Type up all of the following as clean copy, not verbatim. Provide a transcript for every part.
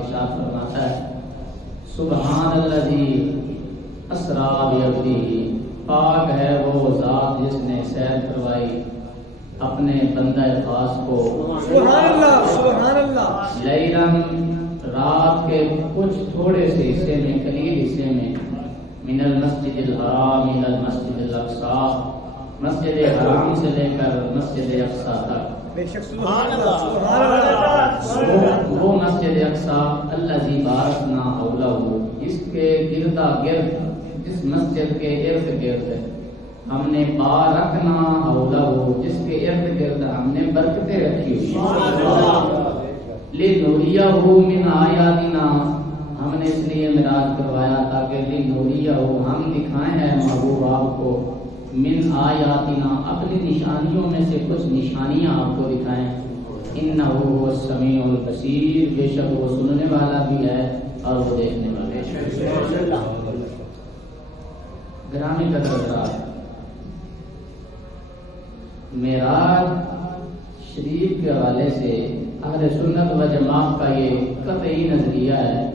ارشاد فرماتا ہے سبحان الذی اسری بعبدہ، پاک ہے وہ ذات جس نے سیر کروائی اپنے بندہ خاص کو، سبحان اللہ سبحان اللہ، لیلاً رات کے کچھ تھوڑے سے حصے میں، قلیل حصے میں، من المسجد الحرام الى المسجد الاقصی، مسجد حرام سے لے کر مسجد اقصی تک، بے شک سبحان اللہ سبحان اللہ، وہ مسجد اقصی الذی بارکنا حولہ، جس کے گردا گرد، جس مسجد کے ارد گرد ہم نے بارکنا حولہ، جس کے ارد گرد ہم نے برکتیں رکھی ہوئی، لنریہ من آیاتنا، ہم نے اس لیے معراج کروایا تاکہ لنریہ ہم دکھائیں ہیں محبوب آپ کو، من آیاتنا اپنی نشانیوں میں سے کچھ نشانیاں آپ کو دکھائیں، انہ هو السمیع البصیر، بے شک وہ سننے والا بھی ہے اور وہ دیکھنے والا ہے۔ گرامی قدر حضرات، معراج شریف کے حوالے سے اہل سنت و جماعت کا یہ قطعی نظریہ ہے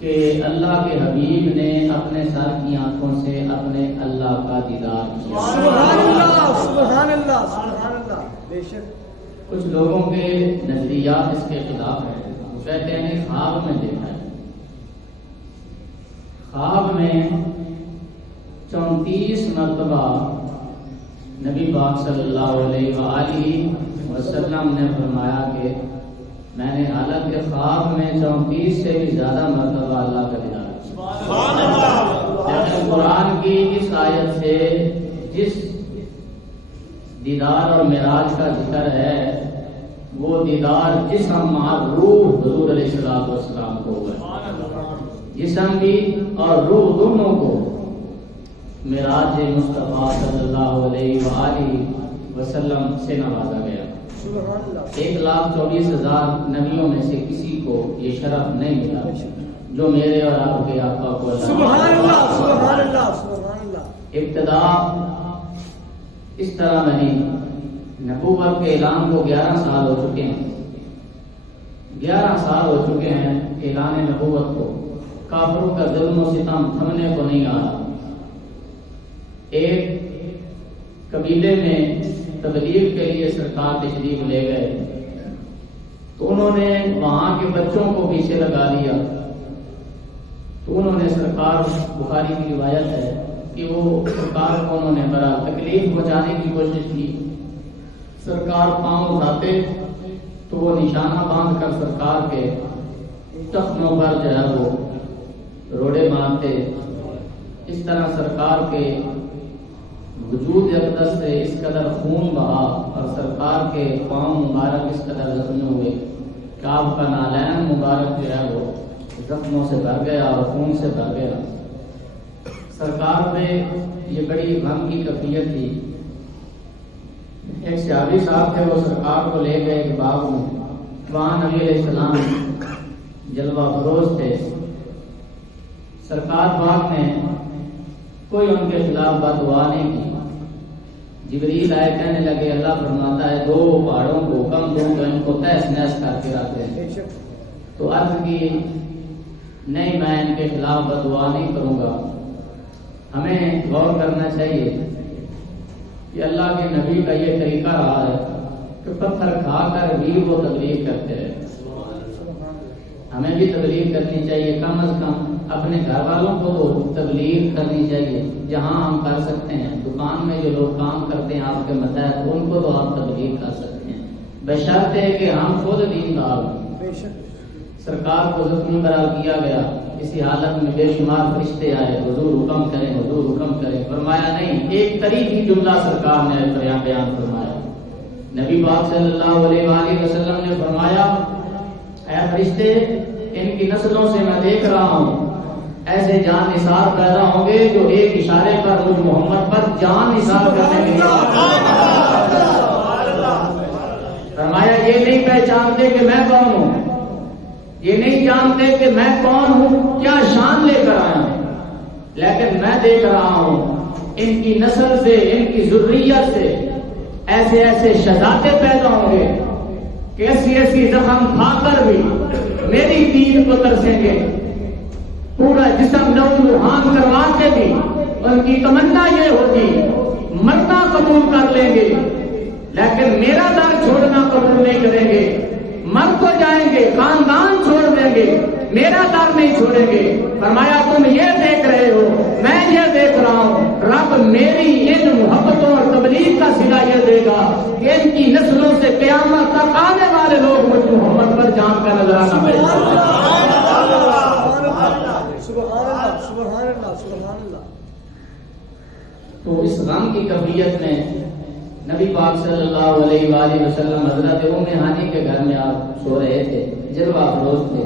کہ اللہ کے حبیب نے اپنے سر کی آنکھوں سے اپنے اللہ کا دیدار کیا۔ سبحان اللہ سبحان اللہ سبحان اللہ، بے شک کچھ لوگوں کے نظریات اس کے خلاف ہیں، وہ کہتے ہیں خواب میں دیکھا ہے، خواب میں 34 مرتبہ نبی پاک صلی اللہ علیہ وآلہ وسلم نے فرمایا کہ میں نے حالت کے خواب میں 34 سے بھی زیادہ مرتبہ اللہ کا دیدار کیا۔ لیکن قرآن کی اس آیت سے جس دیدار اور معراج کا ذکر ہے وہ دیدار جسم اور روح حضور علیہ السلام کو ہوا، جسم بھی اور روح دونوں کو معراج مصطفیٰ صلی اللہ علیہ وآلہ وسلم سے نوازا گیا۔ 1,24,000 نبیوں میں سے کسی کو یہ شرف نہیں ملا جو میرے اور آپ کے آقا کو سبحان اللہ سبحان اللہ سبحان اللہ۔ ابتدا اس طرح بنی، نبوت کے اعلان کو 11 سال ہو چکے ہیں، 11 سال ہو چکے ہیں اعلان نبوت کو، کافروں کا ظلم و ستم تھمنے کو نہیں آ رہا۔ ایک قبیلے میں تبلیغ کے لیے سرکار تشریف لے گئے تو انہوں نے وہاں کے بچوں کو پیچھے لگا دیا، تو انہوں نے سرکار، بخاری کی روایت ہے کہ وہ سرکار کو انہوں نے بڑا تکلیف پہنچانے کی کوشش کی۔ سرکار پاؤں اٹھاتے تو وہ نشانہ باندھ کر سرکار کے ٹخنوں پر جو ہے وہ روڑے مارتے۔ اس طرح سرکار کے وجود اقدس سے اس قدر خون بہا اور سرکار کے پاؤں مبارک اس قدر زخمی ہوئے کہ آپ کا نالین مبارک جو ہے وہ زخموں سے بھر گیا اور خون سے بھر گیا۔ سرکار پہ یہ بڑی غم کی کیفیت تھی۔ ایک صحابی صاحب تھے، وہ سرکار کو لے گئے ایک باغ میں، وہاں نبی علیہ السلام جلوہ فروز تھے۔ سرکار پاک نے کوئی ان کے خلاف بد دعا نہیں کی۔ جبریل آئے، کہنے لگے اللہ فرماتا ہے 2 پہاڑوں کو حکم دوں تو ان کو تہس نہس کر کے رکھ دیں۔ تو عرض کی نہیں، میں ان کے خلاف بد دعا نہیں کروں گا۔ ہمیں غور کرنا چاہیے کہ اللہ کے نبی کا یہ طریقہ رہا ہے کہ پتھر کھا کر بھی وہ تبلیغ کرتے ہیں۔ ہمیں بھی تبلیغ کرنی چاہیے، کم از کم اپنے گھر والوں کو تو تبلیغ کرنی چاہیے جہاں ہم کر سکتے ہیں۔ دکان میں جو لوگ کام کرتے ہیں آپ کے متحد، ان کو تو آپ تبلیغ کر سکتے ہیں، بشرطے کہ ہم خود دیندار ہوں۔ سرکار کو زخمی قرار کیا گیا، اسی حالت میں بے شمار فرشتے آئے، حضور حکم کریں حضور حکم کریں، فرمایا نہیں، ایک طریقی جملہ سرکار نے بیان فرمایا۔ نبی پاک صلی اللہ علیہ وآلہ وسلم نے فرمایا اے فرشتے، ان کی نسلوں سے میں دیکھ رہا ہوں ایسے جان نثار پیدا ہوں گے جو ایک اشارے پر مجھ محمد پر جان نثار کرنے کے لیے، فرمایا یہ نہیں پہچانتے کہ میں کون ہوں، یہ نہیں جانتے کہ میں کون ہوں، کیا شان لے کر آیا ہوں، لیکن میں دیکھ رہا ہوں ان کی نسل سے، ان کی ذریت سے ایسے ایسے شہزادے پیدا ہوں گے کہ ایسی ایسی زخم کھا کر بھی میری دین کو ترسیں گے، پورا جسم نوجوان کروا کے بھی ان کی تمنا یہ ہوگی مرنا قبول کر لیں گے لیکن میرا در چھوڑنا قبول نہیں کریں گے، مر تو جائیں گے خاندان چھوڑ دیں گے میرا در نہیں چھوڑیں گے۔ فرمایا تم یہ دیکھ رہے ہو، میں یہ دیکھ رہا ہوں، رب میری ان محبتوں اور تبلیغ کا صلہ یہ دے گا کہ ان کی نسلوں سے قیامت تک آنے والے لوگ مجھ محمد پر جان کا نظرانہ پڑے۔ تو اس غم کی کیفیت میں نبی پاک صلی اللہ علیہ وآلہ وسلم حضرت ام ہانی کے گھر میں آپ سو رہے تھے، جلوہ افروز تھے۔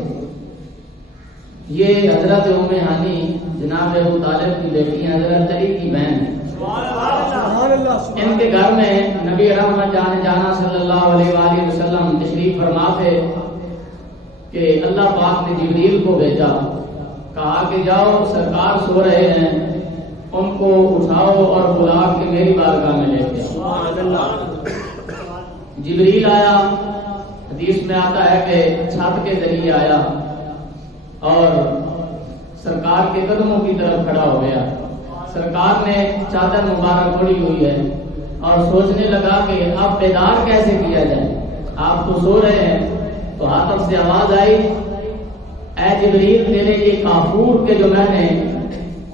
یہ حضرت ام ہانی جناب ابو طالب کی بیٹی ہیں، حضرت علی کی بہن۔ ان کے گھر میں نبی رحمت جانا صلی اللہ علیہ وآلہ وسلم تشریف فرما تھے کہ اللہ پاک نے جبریل کو بھیجا، کہا کہ جاؤ سرکار سو رہے ہیں، ان کو اٹھاؤ اور بلا کے میری بارگاہ میں لے کے آؤ۔ جبریل آیا، حدیث میں آتا ہے کہ چھت کے ذریعے آیا اور سرکار کے قدموں کی طرف کھڑا ہو گیا۔ سرکار نے چادر مبارک اڑی ہوئی ہے اور سوچنے لگا کہ اب بیدار کیسے کیا جائے، آپ تو سو رہے ہیں۔ تو آتف سے آواز آئی، اے جبریل تیرے یہ کافور کے جو میں نے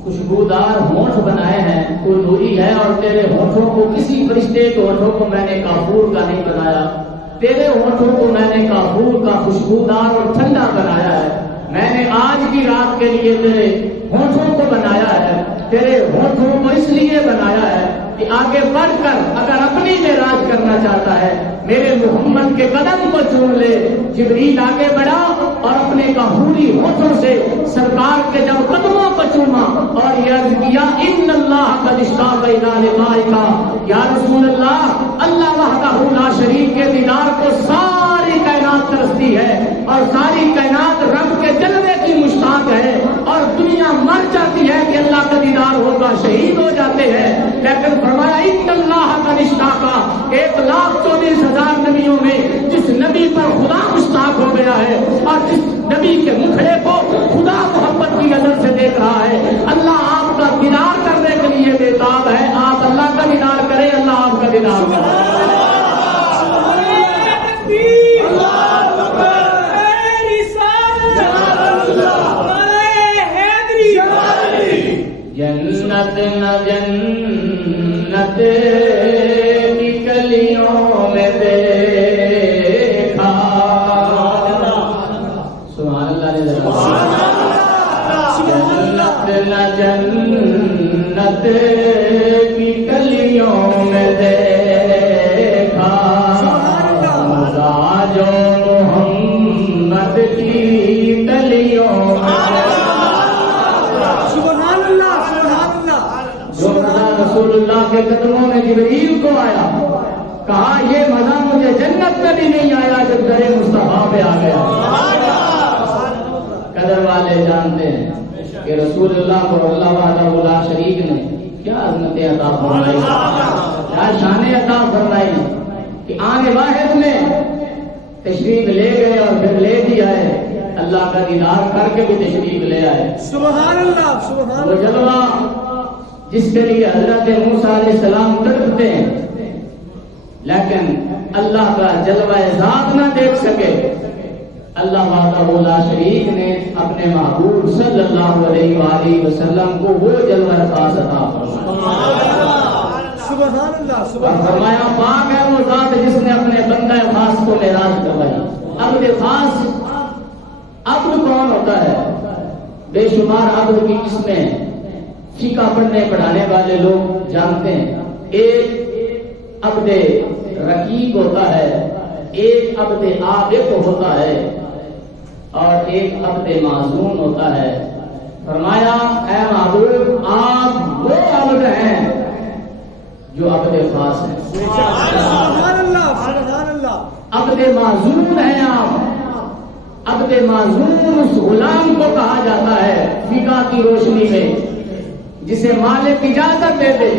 خوشبودار ہونٹ بنائے ہیں کوئی نوری ہے، اور تیرے ہونٹوں کو کسی فرشتے کے ہونٹوں کو میں نے کافور کا نہیں بنایا، تیرے ہونٹوں کو میں نے کافور کا خوشبودار اور ٹھنڈا بنایا ہے۔ میں نے آج کی رات کے لیے تیرے ہونٹوں کو بنایا ہے، تیرے ہونٹوں کو اس لیے بنایا ہے کہ آگے بڑھ کر اگر اپنی معراج کرنا چاہتا ہے میرے محمد کے قدم کو چوم لے۔ جبریل آگے بڑھا اور اپنے کافوری ہونٹوں سے سرکار کے جب قدموں کو چوما اور یہ عرض کیا، ان اللہ قد اشتاق الی لقائک، یا رسول اللہ، اللہ وحدہ لا شریک کے دیدار کو ساری کائنات ترستی ہے اور ساری کائنات رب کے جلوے کی مشتاق ہے، اور دنیا مر جاتی ہے کہ اللہ کا دیدار ہوگا، شہید ہو جاتے ہیں، لیکن فرمایا ان اللہ قد اشتاق، 1,24,000 نبیوں میں جس نبی پر خدا مشتاق ہو گیا ہے اور جس نبی کے مکھڑے کو خدا محبت کی نظر سے دیکھ رہا ہے، اللہ آپ کا دیدار کرنے کے لیے بےتاب ہے۔ آپ اللہ کا دیدار کریں، اللہ آپ کا دیدار کرے۔ جنت نہ جنت کی گلیوں میں دیکھا، سبحان اللہ، جنت نہ جنت کی گلیوں میں دیکھا، مزہ جو محمد کی گلیوں میں رسول اللہ کے قدموں میں جبریل کو آیا، کہا یہ مزہ مجھے جنت میں بھی نہیں آیا جب در مصطفیٰ پہ آ گیا۔ قدر والے جانتے ہیں کہ رسول اللہ کو اللہ وحدہ لا شریک نے کیا عظمت عطا فرمائی، کیا شان عطا فرمائی کہ آنے واحد میں تشریف لے گئے اور پھر لے بھی آئے، اللہ کا دیدار کر کے بھی تشریف لے آئے۔ سبحان اللہ، سبحان اللہ۔ وہ جلوہ جس کے لیے حضرت موسیٰ علیہ السلام تڑپتے ہیں لیکن اللہ کا جلوہ ذات نہ دیکھ سکے، اللہ وحدہ لا شریک نے اپنے محبوب صلی اللہ علیہ وآلہ وسلم کو وہ جلوہ خاص عطا فرمایا۔ سبحان اللہ، اور فرمایا پاک ہے وہ ذات جس نے اپنے بندہ خاص کو معراج کروائی۔ عبد خاص، عبد کون ہوتا ہے؟ بے شمار عبد کی قسمیں فقہ پڑھنے پڑھانے والے لوگ جانتے ہیں۔ ایک عبد رقیق ہوتا ہے، ایک عبد عابد ہوتا ہے اور ایک عبد معزون ہوتا ہے۔ فرمایا اے معبود آپ وہ عبد ہیں جو عبد خاص ہیں، سبحان اللہ، سبحان اللہ۔ عبد معزون ہیں آپ، عبد معزون اس غلام کو کہا جاتا ہے فقہ کی روشنی میں جسے مالک اجازت دے دے،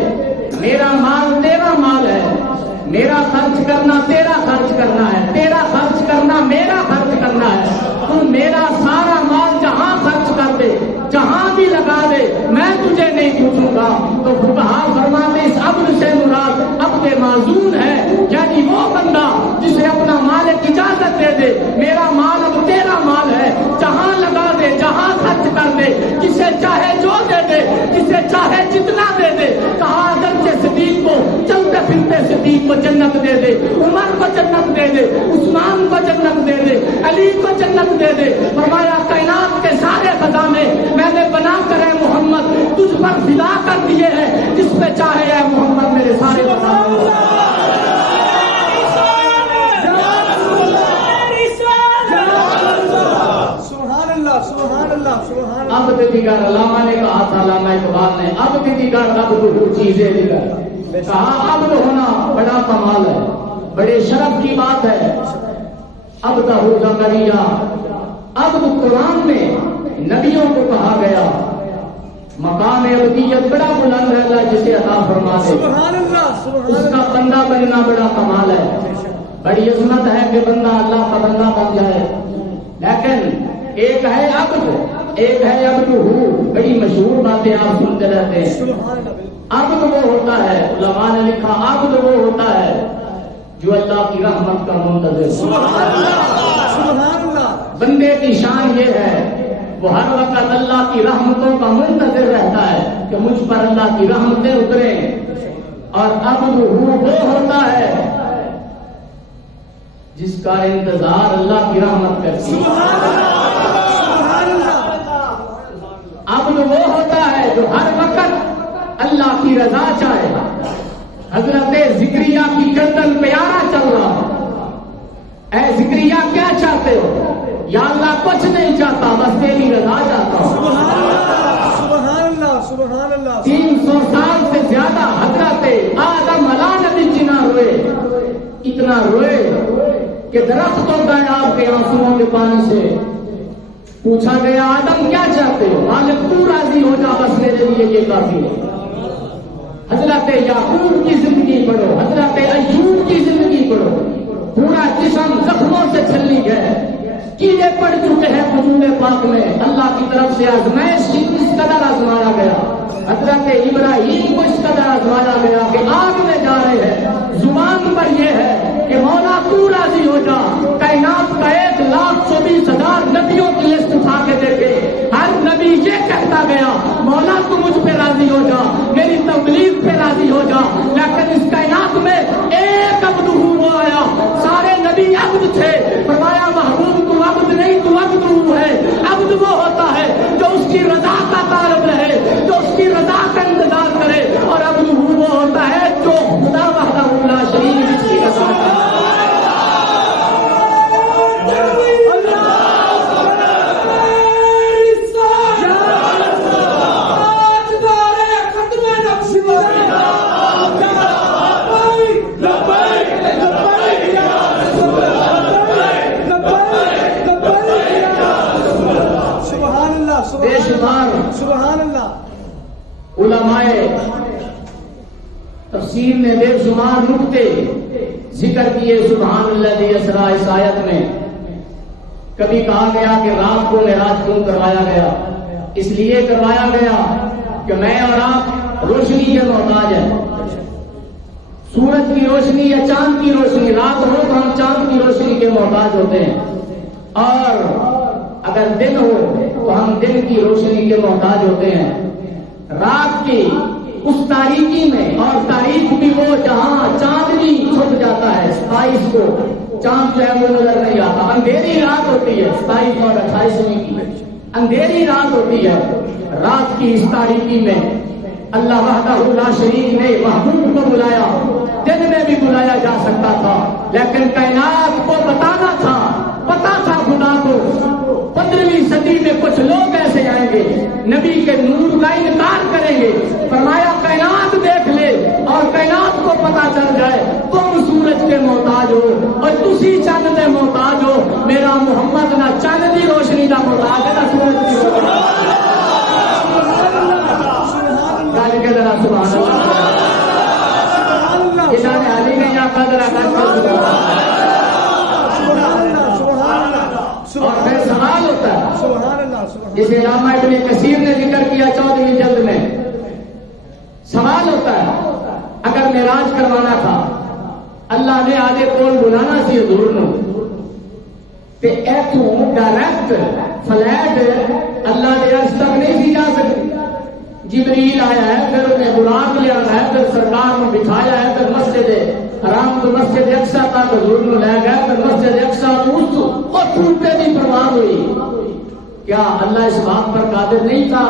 میرا مال تیرا مال ہے، میرا خرچ کرنا تیرا خرچ کرنا ہے، تیرا خرچ کرنا میرا خرچ کرنا ہے، تو میرا سارا مال جہاں خرچ کر دے، جہاں بھی لگا دے، میں تجھے نہیں پوچھوں گا۔ تو فقہا فرماتے اس عبد سے مراد عبد معزون ہے، یعنی وہ بندہ جسے اپنا مالک اجازت دے دے میرا مال اب تیرا مال ہے، جہاں لگا دے، جہاں خرچ کر دے، جسے چاہے جو دے دے، جسے چاہے جتنا دے دے۔ کہا اگرچہ صدیق کو چلتے پھرتے صدیق کو جنت دے دے، عمر کو جنت دے دے، عثمان کو جنت دے دے، علی کو جنت دے دے۔ فرمایا کائنات کے سارے خزانے میں نے بنا کر اے محمد تجھ پر فدا کر دیے ہیں، جس پہ چاہے اے محمد میرے سارے خزانے۔ اب دیگر علامہ نے کہا تھا، علامہ اقبال نے، اب دیگر اب تو چیزیں دیگر، کہا اب ہونا بڑا کمال ہے، بڑے شرف کی بات ہے۔ اب تو زکریا، اب تو قرآن میں نبیوں کو کہا گیا مقام ابدیت بڑا بلند ہے، اللہ جسے عطا فرما دے، اس کا بندہ بننا بڑا کمال ہے، بڑی عظمت ہے کہ بندہ اللہ کا بندہ بن جائے۔ لیکن ایک ہے عبد، ایک ہے عبد ہو، بڑی مشہور باتیں آپ سنتے رہتے ہیں۔ عبد وہ ہوتا ہے، علماء نے لکھا عبد وہ ہوتا ہے جو اللہ کی رحمت کا منتظر۔ سبحان اللہ۔ بندے کی شان یہ ہے وہ ہر وقت اللہ کی رحمتوں کا منتظر رہتا ہے کہ مجھ پر اللہ کی رحمتیں اتریں۔ اور عبد وہ ہوتا ہے جس کا انتظار اللہ کی رحمت کرتی ہے۔ عبد وہ ہوتا ہے جو ہر وقت اللہ کی رضا چاہے۔ حضرت زکریا کی گردن پہ آرا چل رہا، اے زکریا کیا چاہتے ہو؟ یا اللہ کچھ نہیں چاہتا، بس تیری رضا چاہتا ہوں۔ سبحان اللہ، سبحان اللہ۔ 300 سال سے زیادہ حضرت آدم علیہ نبی جنا روئے، اتنا روئے کہ درخت ہو گئے آپ کے آنسوؤں کے پانی سے۔ پوچھا گیا آدم کیا چاہتے ہو؟ مالک تو راضی ہو جا، بس میرے لیے یہ کافی ہے۔ حضرت یعقوب کی زندگی پڑھو، حضرت ایوب کی زندگی پڑھو، پورا جسم زخموں سے چھلی گئے، کیڑے پڑ چکے ہیں حضور پاک میں، اللہ کی طرف سے آزمائش اس قدر آزمایا گیا۔ حضرت ابراہیم کو اس قدر آزمایا گیا کہ آگ میں جا رہے ہیں، زبان پر یہ ہے کہ مولا تو راضی ہو جا۔ کائنات کا 1,24,000 نبیوں کی لسٹ اٹھا کے دیکھے، ہر نبی یہ کہتا گیا مولا تو مجھ پہ راضی ہو جا، میری تبلیغ پہ راضی ہو جا۔ لیکن اس کائنات میں ایک عبد وہ آیا، سارے نبی عبد تھے، فرمایا محبوب تو عبد نہیں، تو عبد ہے۔ عبد وہ ہوتا ہے جو اس کی رضا کا طالب رہے، جو اس کی رضا کا انتظار کرے، اور عبد وہ ہوتا ہے جو خدا وحدہ لا شریک اس کی رضا کا۔ بے شمار سبحان اللہ علماء تفسیر نے بے شمار نقطے ذکر کیے سبحان اللہ اسرا اس آیت میں۔ کبھی کہا گیا کہ رات کو معراج کیوں کروایا گیا؟ اس لیے کروایا گیا کہ میں اور آپ روشنی کے محتاج ہیں، سورج کی روشنی یا چاند کی روشنی، رات ہو تو ہم چاند کی روشنی کے محتاج ہوتے ہیں، اور اگر دن ہو تو ہم دن کی روشنی کے محتاج ہوتے ہیں۔ رات کی اس تاریکی میں، اور تاریخ بھی وہ جہاں چاندنی چھپ جاتا ہے، 27 کو چاند جو ہے وہ نظر نہیں آتا، اندھیری رات ہوتی ہے، 27 اور 28ویں کی اندھیری رات ہوتی ہے۔ رات کی اس تاریکی میں اللہ وحدہ لا شریک نے محبوب کو بلایا، دن میں بھی بلایا جا سکتا تھا، لیکن کائنات کو بتانا تھا، پتا تھا خدا کو 15ویں صدی میں کچھ لوگ ایسے آئیں گے نبی کے نور کا انکار کریں گے۔ فرمایا کائنات دیکھ لے اور کائنات کو پتا چل جائے تم سورج کے محتاج ہو اور تسی چاند کے محتاج ہو، میرا محمد نہ چاند کی روشنی کا محتاج ہے نہ سورج کی روشنی۔ سبحان اللہ۔ علی نے یا اور پھر سوال ہوتا ہے سبحان اللہ سبحان جسے علامہ ابن کثیر نے ذکر کیا 14ویں جلد میں. سوال ہوتا ہے اگر معراج کروانا تھا اللہ نے آدھے کول بلانا سی حضور نو تے ایتھوں ڈائریکٹ فلیٹ اللہ دے عرش تک نہیں سی جا سکتی. جبریل آیا ہے پھر انہیں براق لیا ہے پھر سرکار کو بٹھایا ہے پھر مسجد حرام تو مسجد اقصی تک حضور نو لے گئے پھر مسجد اقصی تو اس اور ٹوٹتے بھی پرواہ ہوئی. کیا اللہ اس بات پر قادر نہیں تھا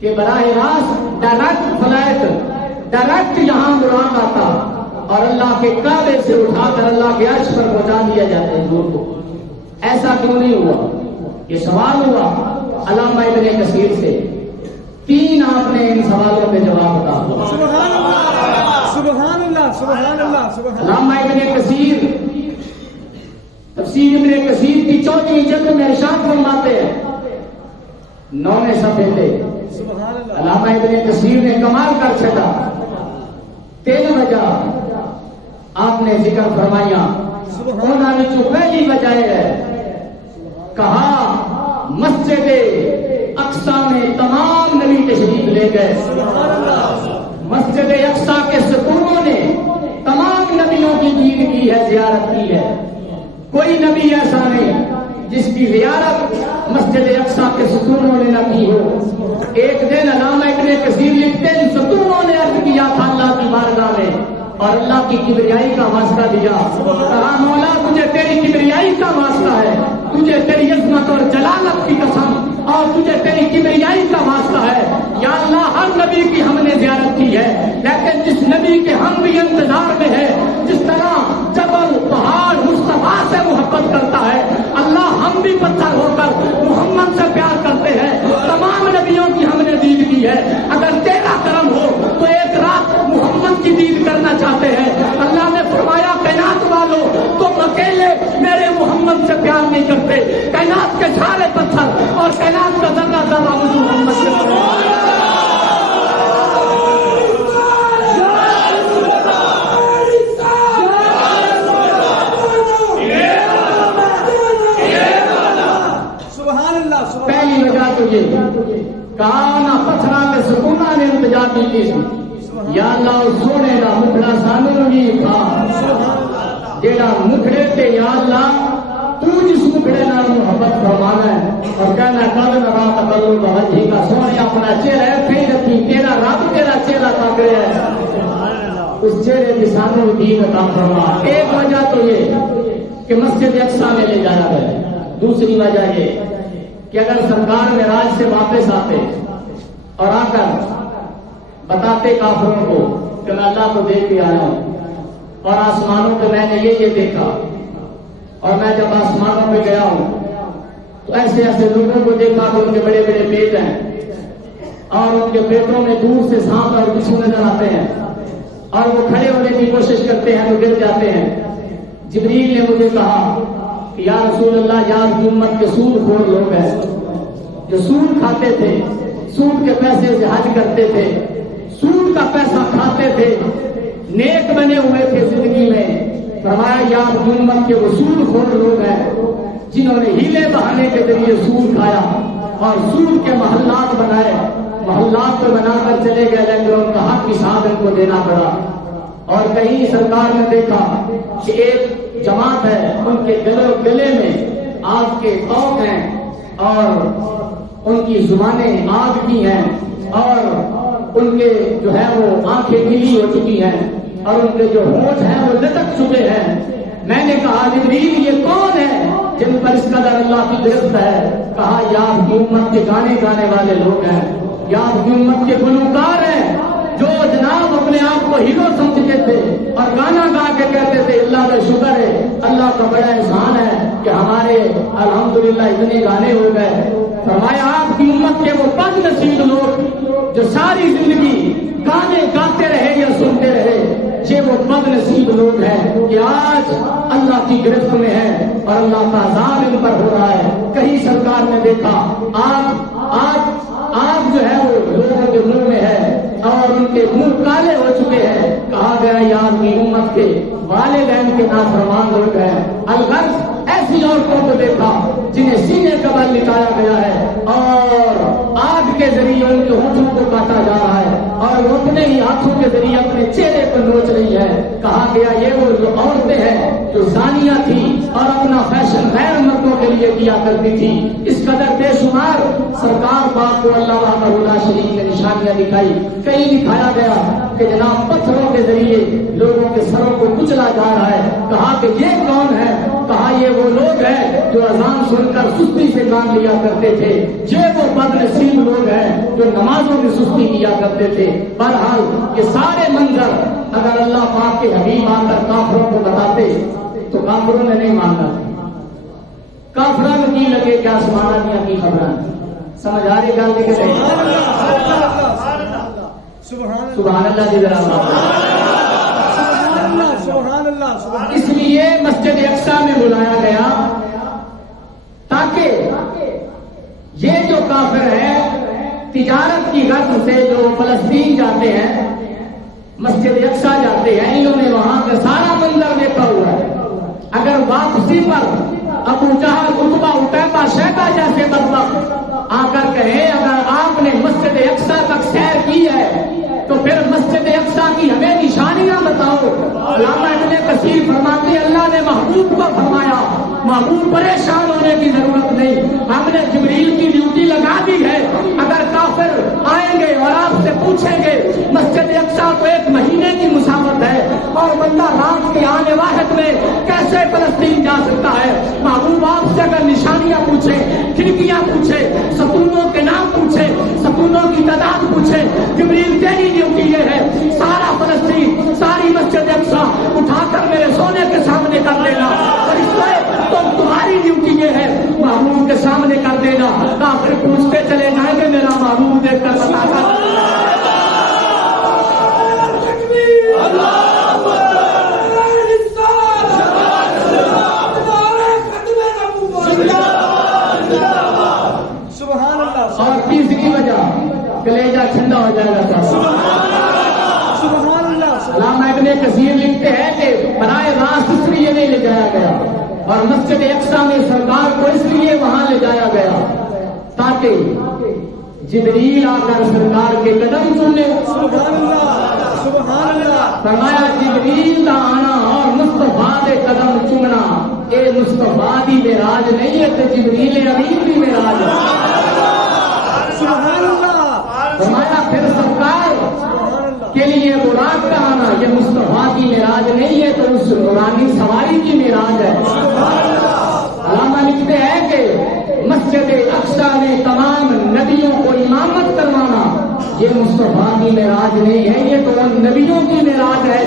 کہ براہ راست ڈائریکٹ فلائٹ ڈائریکٹ یہاں براق آتا اور اللہ کے کعبے سے اٹھا کر اللہ کے عرش پر پہنچا دیا جاتا ہے حضور کو؟ ایسا کیوں نہیں ہوا؟ یہ سوال ہوا علامہ ابن کثیر سے. 3 آپ نے ان سوالوں کے جواب بتا. سبحان اللہ سبحان اللہ سبحان اللہ سبحان اللہ. علامہ ابن کثیر تفسیر ابن کثیر کی 4ویں جلد میں ارشاد فرماتے ہیں 9ویں صفحے پہ سبحان اللہ. علامہ ابن کثیر نے کمال کر چھٹا. 3 وجہ آپ نے ذکر فرمایا. انہوں نے جو پہلی وجہ ہے کہا مسجد اقصی میں تمام نبی تشریف لے گئے. مسجد اقصی کے ستونوں نے تمام نبیوں کی دید کی ہے زیارت کی ہے. کوئی نبی ایسا نہیں جس کی زیارت مسجد اقصی کے ستونوں نے نہ کی ہو. ایک دن علامہ ابن کثیر لکھتے ہیں ستونوں نے عرض کیا تھا اللہ کی بارگاہ میں اور اللہ کی کبریائی کا واسطہ دیا. کہا مولا تجھے تیری کبریائی کا واسطہ ہے, تجھے تیری عظمت اور جلالت کی قسم اور تجھے تیری کبریائی کا واسطہ ہے. یا اللہ ہر نبی کی ہم نے زیارت کی ہے لیکن جس نبی کے ہم بھی انتظار میں ہے, جس طرح جبل پہاڑ مصطفیٰ سے محبت کرتا ہے اللہ ہم بھی پتھر ہو کر محمد سے پیار کرتے ہیں. تمام نبیوں کی ہم نے دید کی ہے. اگر تیرا کرم ہو تو ایک رات محمد کی دید کرنا چاہتے ہیں. اللہ نے فرمایا کائنات والو تم اکیلے میرے محمد سے پیار نہیں کرتے, کائنات کے سارے پتھر اور کائنات کا ذرہ ذرہ مجھے محمد سے پیار. پہلی وجہ تو یہ کانا پتھرا کے سکونہ نے انتظار کی تھی. یا اللہ سونے کا مکھڑا سانو بھی تھا جیڑا مکھڑے تے یا اللہ تو جس مکھڑے نال محبت فرمانا ہے اور کہنا کل نہ تقلب وجہی کا سونے اپنا چہرہ پھیر رکھی تیرا رب تیرا چہرہ تاک رہا ہے اس چہرے کی سانو دین عطا فرما. ایک وجہ تو یہ کہ مسجد اقصی میں لے جانا ہے. دوسری وجہ یہ کہ اگر سرکار معراج سے واپس آتے اور آ کر بتاتے کافروں کو کہ میں اللہ کو دیکھ کے آیا ہوں اور آسمانوں پہ میں نے یہ دیکھا اور میں جب آسمانوں پہ گیا ہوں تو ایسے ایسے لوگوں کو دیکھا کہ ان کے بڑے بڑے پیٹ ہیں اور ان کے پیٹوں میں دور سے سانپ اور بچھو نظر آتے ہیں اور وہ کھڑے ہونے کی کوشش کرتے ہیں تو گر جاتے ہیں. جبریل نے مجھے کہا کہ یا رسول اللہ یا امت کے سود خور لوگ ہیں جو سود کھاتے تھے, سود کے پیسے سے حج کرتے تھے, سود کا پیسہ کھاتے تھے, نیک بنے ہوئے تھے زندگی میں. فرمایا یا امت کے وہ سود خور لوگ ہیں جنہوں نے ہیلے بہانے کے ذریعے سود کھایا اور سود کے محلات بنائے, محلات کو بنا کر چلے گئے لیکن ان کا حق حساب ان کو دینا پڑا. اور کہیں سرکار نے دیکھا کہ ایک جماعت ہے ان کے گلے میں آگ کے توق ہیں اور ان کی زبانیں آگ کی ہیں اور ان کے جو ہے وہ آنکھیں گلی ہو چکی ہیں اور ان کے جو ہونٹ ہیں وہ لٹک چکے ہیں. میں نے کہا جبریل یہ کون ہے جن پر اس قدر اللہ کی گرفت ہے؟ کہا یا امت کے گانے گانے والے لوگ ہیں, یا امت کے گلوکار ہیں جو جناب اپنے آپ کو ہیرو سمجھتے تھے اور گانا گا کے کہتے تھے اللہ کا شکر ہے, اللہ کا بڑا احسان ہے کہ ہمارے الحمدللہ اتنے گانے ہو گئے. فرمایا آپ کی امت کے وہ بد نصیب لوگ جو ساری زندگی گانے گاتے رہے یا سنتے رہے, یہ وہ بد نصیب لوگ ہیں کہ آج اللہ کی گرفت میں ہے اور اللہ کا عذاب ان پر ہو رہا ہے. کہیں سرکار نے دیکھا آج جو ہے وہ لوگوں کے منہ میں ہے اور ان کے منہ کالے ہو چکے ہیں. کہا گیا یا اپنی امت کے والدین کے نافرمان لوگ ہیں. الغرض ایسے ایسی عورتوں کو دیکھا جنہیں سینے کا بل لٹایا گیا ہے اور آگ کے ذریعے ان کے ہونٹوں کو کاٹا جا رہا ہے اور وہ اپنے ہی ہاتھوں کے ذریعے اپنے چہرے پر نوچ رہی ہے. کہا گیا یہ وہ جو عورتیں ہیں جو زانیہ تھی اور اپنا فیشن غیر مردوں کے لیے کیا کرتی تھی. اس قدر بے شمار سرکار پاک کو اللہ وحدہ لا شریک نے نشانیاں دکھائی. کہیں دکھایا گیا کہ جناب پتھروں کے ذریعے لوگوں کے سروں کو کچلا جا رہا ہے. کہا کہ یہ کون ہے؟ کہا یہ وہ لوگ ہیں جو اذان سن کر سستی سے کام لیا کرتے تھے. یہ وہ بد نصیب لوگ ہیں جو نمازوں کی سستی کیا کرتے تھے. بہرحال یہ سارے منظر اگر اللہ پاک کے حبیب آ کر کافروں کو بتاتے تو کافروں نے نہیں ماننا تھا. کافران کی لگے کیا سمانا دیا کی خبران سمجھ آ رہی گل کہ سبحان اللہ جی ذرا سبحان اللہ. اس لیے مسجد اقصی میں بلایا گیا تاکہ یہ جو کافر ہے تجارت کی غرض سے جو فلسطین جاتے ہیں مسجد اقصی جاتے ہیں انہوں نے وہاں کا سارا منظر دیکھا ہوا ہے. اگر واپسی پر ابو جہل عتبہ عتیبہ شیبہ جیسے بدبخت آ کر کہے اگر آپ نے مسجد اقصی تک سیر کی ہے تو پھر مسجد اقصی کی ہمیں نشانیاں بتاؤ. علامہ ابن کثیر فرماتے ہیں اللہ نے محبوب کو فرمایا محبوب پریشان ہونے کی ضرورت نہیں, ہم نے جبریل کی ڈیوٹی لگا دی ہے. اگر کافر آئیں گے اور آپ سے پوچھیں گے مسجد اقصی کو 1 مہینے کی مسافت ہے اور بندہ رات کے آنے واحد میں کیسے فلسطین جا سکتا ہے, محبوب آپ سے اگر نشانیاں پوچھے, کھڑکیاں پوچھے, ستونوں کے نام پوچھے, ستونوں کی تعداد پوچھے, جبریل تیری ڈیوٹی یہ ہے سارا فلسطین ساری مسجد اقصی اٹھا کر میرے سونے کے سامنے کر دینا اور اس لیے تمہاری ڈیوٹی یہ ہے محبوب کے سامنے کر دینا. کافر پوچھتے چلے جائیں گے میرا محبوب دیکھ کر بتا کر اور تیسری وجہ کلیجہ ٹھنڈا ہو جائے گا. علامہ ابن کثیر لکھتے ہیں کہ براہ راست اس لیے نہیں لے جایا گیا اور مسجد اقصی میں سرکار کو اس لیے وہاں لے جایا گیا تاکہ جبریل آ کر سرکار کے قدم چومے. فرمایا جبریل کا آنا اور مصطفیٰ کے قدم چومنا یہ مصطفیٰ کی معراج نہیں ہے تو جبریل امین کی معراج ہے. فرمایا پھر سرکار کے لیے براق کا آنا یہ مصطفیٰ کی معراج نہیں ہے تو اس نورانی سواری کی معراج ہے. علامہ لکھتے ہیں کہ مسجد اقصی میں تمام نبیوں کو امامت کروانا یہ مصطفیٰ کی معراج نہیں ہے, یہ تو ان نبیوں کی معراج ہے.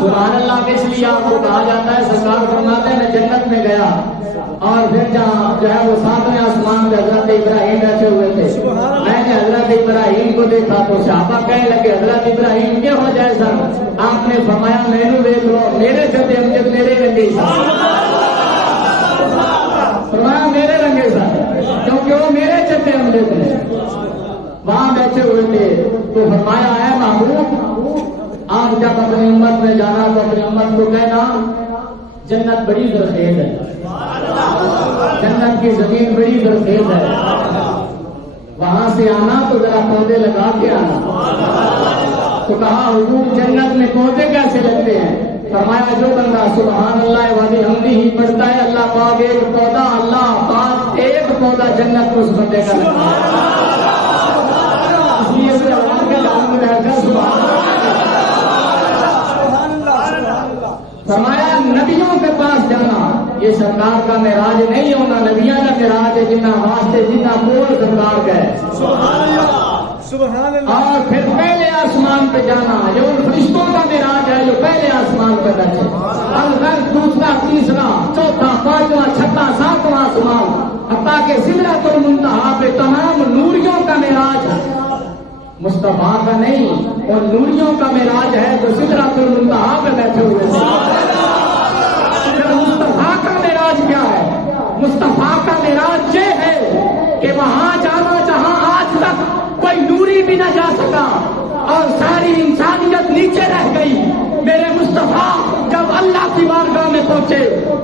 سبحان اللہ. اس لیے آپ کو کہا جاتا ہے سرکار فرماتے ہیں میں جنت میں گیا اور پھر جہاں جو ہے وہ 7ویں آسمان پہ حضرت ابراہیم بیٹھے ہوئے تھے, میں نے حضرت ابراہیم کو دیکھا تو صحابہ کہنے لگے حضرت ابراہیم کیا ہو جائے سر؟ آپ نے فرمایا میں نے دیکھ لو میرے سے امجد میرے رنگے سر, فرمایا میرے رنگے سر کیونکہ وہ میرے چتے امجد تھے وہاں بیٹھے ہوئے تھے. تو فرمایا ہے محبوب آپ جب اپنی امت میں جانا تو اپنی امت کو کہنا جنت بڑی زرخیز ہے, جنت کی زمین بڑی زرخیز ہے, وہاں سے آنا تو ذرا پودے لگا کے آنا. تو کہا حضور جنت میں پودے کیسے لگتے ہیں؟ فرمایا جو بندہ سبحان اللہ وادی حمدی ہی پڑھتا ہے اللہ پاک ایک پودا اللہ پاک ایک پودا جنت کو اس بندے کا لگتا ہے. اس لیے پھر اللہ کے نام میں رہ کر سبحان فرمایا نبیوں کے پاس جانا یہ سرکار کا معراج نہیں ہونا, نبیاں کا معراج ہے جنہ واسطے جنہ کول سرکار کا ہے. اور پھر پہلے آسمان پہ جانا یہ ان فرشتوں کا معراج ہے جو پہلے آسمان پہ بیٹھے. اور پھر دوسرا تیسرا چوتھا پانچواں چھٹا ساتواں آسمان حتیٰ کہ سدرۃ المنتہا پہ تمام نوریوں کا معراج مصطفیٰ کا نہیں اور نوریوں کا معراج ہے جو سدرۃ المنتہا پہ بیٹھے ہوئے تھے. مصطفیٰ کا معراج کیا ہے؟ مصطفیٰ کا معراج یہ ہے کہ وہاں جانا جہاں آج تک کوئی نوری بھی نہ جا سکا اور ساری انسانیت نیچے رہ گئی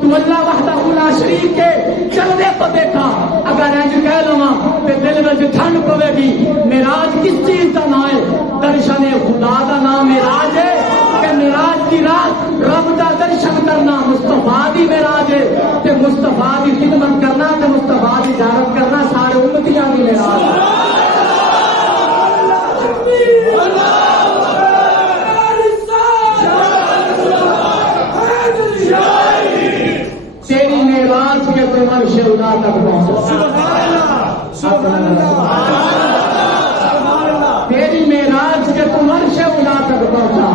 تو اللہ وحدہ لا شریک کے چلنے کو دیکھا اگر انج کہہ لواں تے دل وچ ٹھنڈ پوے گی معراج کس چیز دا نام ہے درشن خدا دا نام معراج ہے کہ معراج کی رات رب دا درشن کرنا مصطفیٰ دی معراج ہے تے مصطفیٰ دی خدمت کرنا تے مصطفیٰ دی زیارت کرنا سارے امتیاں دی معراج ہے تیری معراج کے تو عرش اولا تک پہنچا تیری معراج کے تو عرش اولا تک پہنچا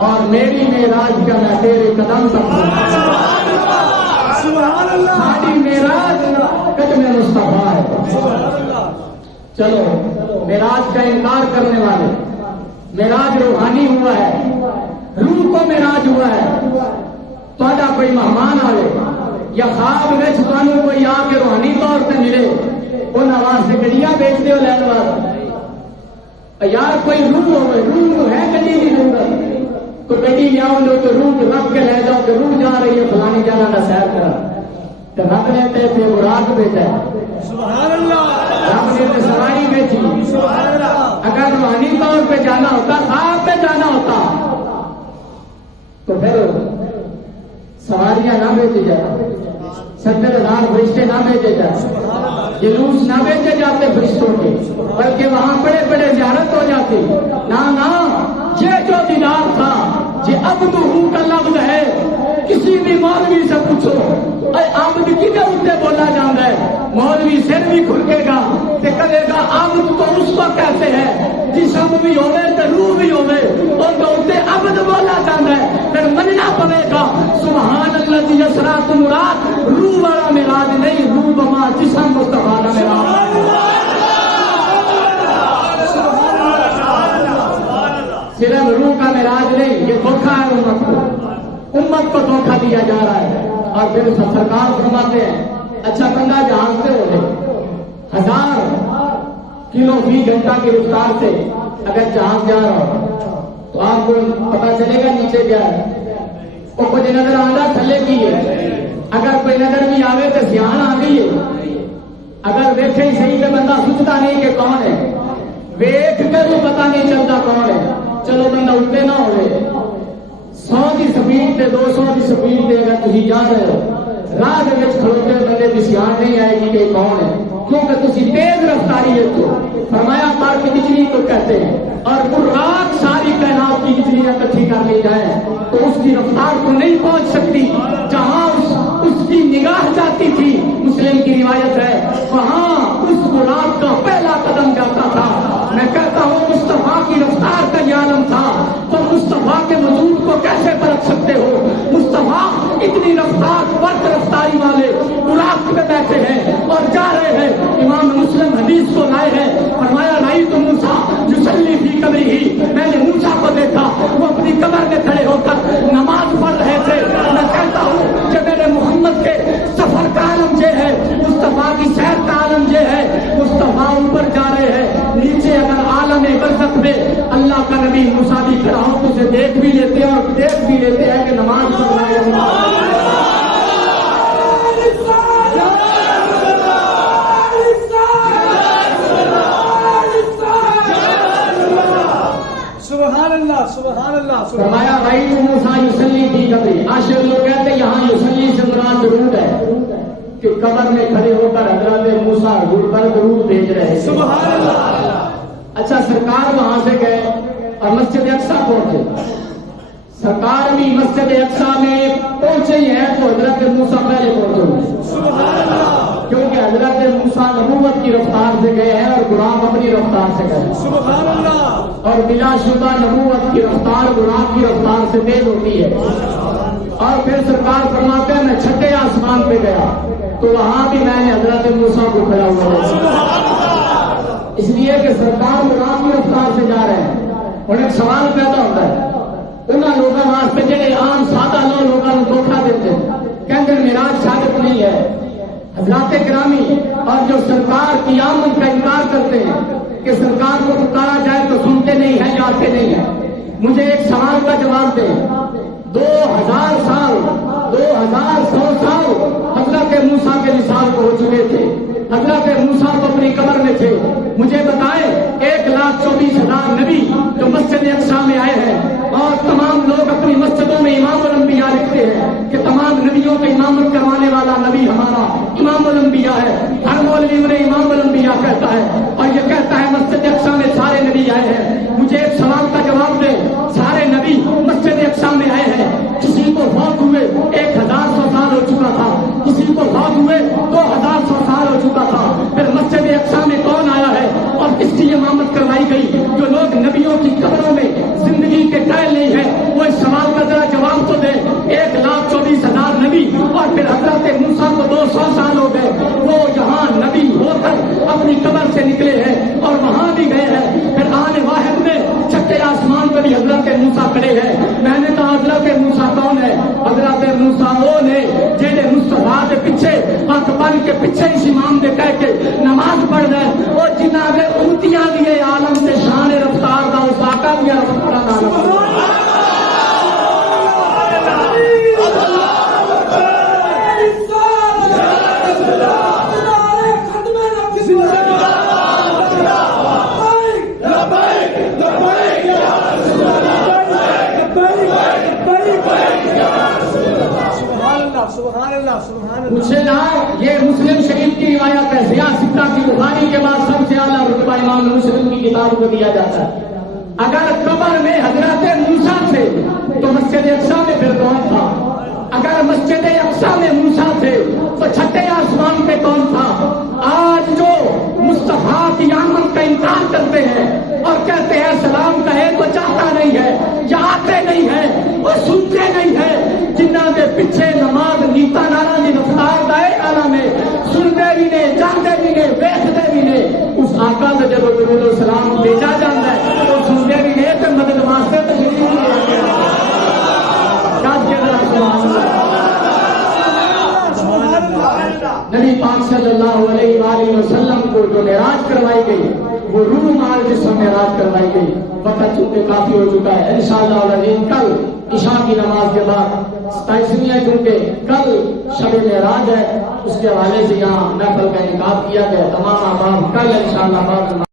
اور میری معراج کا میں تیرے قدم تک پہنچا ساری معراج قدم مصطفیٰ ہے چلو معراج کا انکار کرنے والے معراج روحانی ہوا ہے روح کو معراج ہوا ہے تھوڑا کوئی مہمان آئے یا خواب میں تمہیں کوئی آ کے روحانی طور پہ ملے ان آواز سے گڈیاں بیچتے ہو لین واسطے یار کوئی روح ہوئے روح ہے گڈی کی ضرورت تو گڈی لیا لو تو روح رکھ کے لے جاؤ کہ روح جا رہی ہے فلانی جگہ کا سیر کرا تو رب نے تے وہ راگ بھیجا ہے سبحان اللہ رب نے تے سواری بھیجی سبحان اللہ اگر روحانی طور پہ جانا ہوتا خواب پہ جانا ہوتا تو پھر سواریاں نہ بھیجی جائے 70,000 فرشتے نہ بھیجے جائے جلوس نہ بھیجے جاتے فرشتوں کے بلکہ وہاں بڑے بڑے زیارت ہو جاتی نہ یہ جو دیدار تھا یہ عبد ہوں کا لفظ ہے کسی بھی مولوی سے پوچھو عبد کدھر اتنے بولا جاتا ہے مولوی سر بھی کھلکے گا کہ کہے گا عبد تو اس کو کہتے ہیں جسم بھی ہوئے تو روح بھی ہوئے اور تو اتنے عبد بولا جاتا ہے پھر مننا پڑے گا سبحان اللہ جی اسرات مراد روح والا معراج نہیں روح بما جسم مصطفیٰ کا معراج صرف روح کا معراج نہیں یہ دھوکہ ہے امت کو دھوکہ دیا جا رہا ہے اور پھر سرکار فرماتے ہیں اچھا بندہ جہاز سے ہو جائے 1000 کلو فی گھنٹہ کی رفتار سے اگر جہاز جا رہا ہو تو آپ کو پتا چلے گا نیچے کیا ہے وہ کچھ نظر آنا تھلے کی ہے اگر کوئی نظر بھی آوے تو سیاح آ گئی ہے اگر ویکھے ہی صحیح تو بندہ سوچتا نہیں کہ کون ہے ویکھ کر بھی پتا نہیں چلتا کون ہے چلو بندہ اٹھتے نہ ہوئے 100 کی سپیڈ سے 200 کی سپیڈ سے اگر تھی جا رہے ہو راہ کے کھڑوتے بندے کی سیاح نہیں آئے گی کہ کون ہے کیونکہ تھی تیز رفتاری ہے تو فرمایا پار کی بجلی کو کہتے ہیں اور رات ساری کائنات کی بجلیاں اکٹھی کر لی جائے تو اس کی رفتار کو نہیں پہنچ سکتی جہاں اس کی نگاہ جاتی تھی مسلم کی روایت ہے وہاں اس رات کا پہلا قدم جاتا تھا میں کہتا ہوں مصطفیٰ کی رفتار کا یہ عالم تھا تو مصطفیٰ کے وجود کو کیسے پرکھ سکتے ہو مصطفیٰ اتنی رفتار برق رفتاری والے براق پہ بیٹھے ہیں اور جا رہے ہیں امام مسلم حدیث کو لائے ہیں فرمایا رائی تو موسیٰ یصلی فی قبری ہی میں نے موسیٰ کو دیکھا وہ اپنی قبر میں کھڑے ہو کر نماز پڑھ رہے تھے میں کہتا ہوں کہ میرے محمد کے سفر کا عالم یہ ہے مصطفیٰ کی سیر کا عالم یہ ہے مصطفیٰ اوپر جا رہے ہیں نیچے اگر عالم برزخ میں اللہ کا نبی موسیٰ بھی کھڑا ہو تو اسے دیکھ بھی لیتے ہیں اور دیکھ بھی لیتے ہیں کہ نماز پڑھ رہا ہے سبحان اللہ سبحان اللہ فرمایا بھائی موسیٰ یصلی فی قبری عاشق لوگ کہتے ہیں یہاں یصلی سے مراد درود ہے کہ قبر میں کھڑے ہو کر حضرت موسیٰ حضور پر درود بھیج رہے ہیں سبحان اللہ اچھا سرکار وہاں سے گئے اور مسجد اقصیٰ پہنچے سرکار بھی مسجد اقصیٰ میں پہنچے ہی ہیں تو حضرت موسیٰ پہلے پہنچے سبحان اللہ کیونکہ حضرت موسیٰ نبوت کی رفتار سے گئے ہیں اور غلام اپنی رفتار سے گئے سبحان اللہ اور بلا شبہ نبوت کی رفتار غلام کی رفتار سے تیز ہوتی ہے اور پھر سرکار فرماتے ہیں میں چھٹے آسمان پہ گیا تو وہاں بھی میں نے حضرت موسیٰ کو کھڑا ہوا اس لیے کہ سرکار غلام کی رفتار سے جا رہے ہیں اور ایک سوال پیدا ہوتا ہے انہوں لوگوں واسطے جڑے عام سادہ لوگوں کو دھوکہ دیتے کہتے ہیں معراج ثابت نہیں ہے حضرات گرامی اور جو سرکار کی آمد کا انکار کرتے ہیں کہ سرکار کو پکارا جائے تو سنتے نہیں ہیں جاتے نہیں ہیں مجھے ایک سوال کا جواب دیں 2000 سال 2100 سال حضرت موسیٰ کے وصال کو ہو چکے تھے. حضرت موسیٰ تو اپنی قبر میں تھے. مجھے بتائیں 1,24,000 نبی جو مسجد اقصیٰ میں آئے ہیں اور تمام لوگ اپنی مسجدوں میں امام الانبیاء لکھتے ہیں کہ تمام نبیوں کے امامت کروانے والا نبی ہمارا امام الانبیاء ہے. ہر مولوی انہیں امام الانبیاء کہتا ہے اور یہ کہتا ہے مسجد اقصیٰ میں سارے نبی آئے ہیں. مجھے ایک سوال کا جواب دے. سارے نبی مسجد اقصیٰ میں آئے ہیں. کسی کو فوت ہوئے 1,100 سال ہو چکا تھا, کسی کو فوت ہوئے 2,100 سال ہو چکا تھا. پھر مسجد اقصیٰ میں کون آیا ہے اور کس کی امامت کروائی گئی؟ جو لوگ نبیوں کی قبروں میں زندگی کے قائل نہیں ہیں وہ اس سوال کا ذرا جواب تو دے. 1,24,000 نبی اور پھر حضرت موسیٰ کو 200 سال ہو گئے. وہ یہاں نبی ہو کر اپنی قبر سے نکلے ہیں اور وہاں بھی گئے ہیں. پھر آنے واحد میں چھٹے آسمان پہ بھی حضرت موسیٰ کھڑے ہیں. میں نے کہا حضرت موسیٰ کون ہے؟ حضرت موسیٰ وہ نے جہے مصطفیٰ کے پیچھے ہاتھ بن کے پیچھے اس امام دے کہہ کے نماز پڑھ رہے اور جنہاں نے امتیاں دیے عالم سے شان رفتار دا اس آقا دیا رفتار دا. مجھے نا یہ مسلم شریف کی روایت ہے. سیاہ ستہ کی بخاری کے بعد سب سے اعلیٰ رتبہ امام مسلم کی کتاب کو دیا جاتا ہے. اگر قبر میں حضرت موسیٰ تھے تو مسجد اقصیٰ میں پھر کون تھا؟ اگر مسجد اقصیٰ میں موسیٰ تھے تو چھٹے آسمان پہ کون تھا؟ آج جو مصطفیٰ کی آمد کا انکار کرتے ہیں اور کہتے ہیں سلام کہے تو چاہتا نہیں ہے یا آتے نہیں ہے وہ سنتے نہیں ہے. جنہاں کے پیچھے نماز نیتا نارا دی رفتار دائے آنا میں سنتے بھی نے جانتے بھی نے ویکھتے بھی نے اس آقا کا جب درود و سلام بھیجا جاتا ہے تو سنتے بھی نے کہ مدد واسطے تشریف لے نبی پاک صلی اللہ علیہ وآلہ وسلم کو جو معراج کروائی گئی وہ روح مال جسم معراج کروائی گئی. وقت چونکہ کافی ہو چکا ہے. انشاءاللہ العظیم کل عشاء کی نماز کے بعد 27ویں ہے کیونکہ کل شب معراج ہے اس کے حوالے سے یہاں محفل کا انعقاد کیا گیا. تمام احباب کل انشاءاللہ